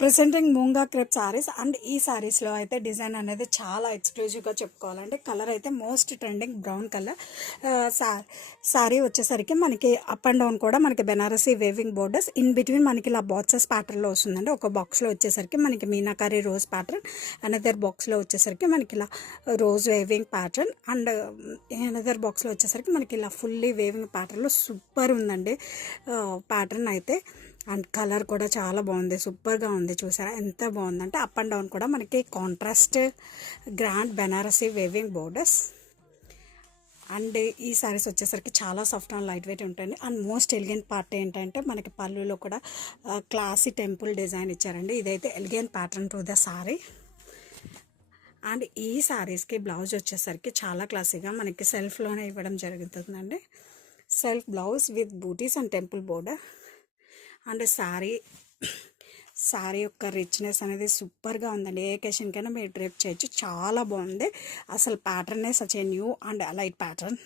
Presenting మూంగా crepe saris. And ఈ సారీస్లో అయితే design అనేది చాలా ఎక్స్క్లూజివ్గా చెప్పుకోవాలంటే కలర్ అయితే most trending brown colour. Sorry వచ్చేసరికి మనకి అప్ అండ్ డౌన్ కూడా మనకి Banarasi weaving borders in between మనకి ఇలా బాక్సెస్ ప్యాటర్న్లో వస్తుందండి. ఒక బాక్స్లో వచ్చేసరికి మనకి మీనాకారి రోజ్ ప్యాటర్న్, అనదర్ బాక్స్లో వచ్చేసరికి మనకి ఇలా rose weaving pattern, and another బాక్స్లో వచ్చేసరికి మనకి ఇలా ఫుల్లీ వేవింగ్ ప్యాటర్న్లో సూపర్ ఉందండి ప్యాటర్న్ అయితే. అండ్ కలర్ కూడా చాలా బాగుంది, సూపర్గా ఉంది. చూసారా ఎంత బాగుందంటే అప్ అండ్ డౌన్ కూడా మనకి contrast grand Banarasi weaving borders. And ఈ సారీస్ వచ్చేసరికి చాలా సాఫ్ట్ అండ్ లైట్ వెయిట్ ఉంటుంది. అండ్ మోస్ట్ ఎలిగెంట్ పార్ట్ ఏంటంటే మనకి పళ్ళులో కూడా క్లాసీ టెంపుల్ డిజైన్ ఇచ్చారండి. ఇదైతే elegant pattern to the sorry. And ఈ సారీస్కి బ్లౌజ్ వచ్చేసరికి చాలా క్లాసీగా మనకి సెల్ఫ్లోనే ఇవ్వడం జరుగుతుందండి. Self blouse with booties and temple border. And sari యొక్క రిచ్నెస్ అనేది సూపర్గా ఉందండి. ఏ ఒకేషన్కైనా మీరు డ్రేప్ చేయొచ్చు, చాలా బాగుంది. అసలు ప్యాటర్నే such a new and light pattern.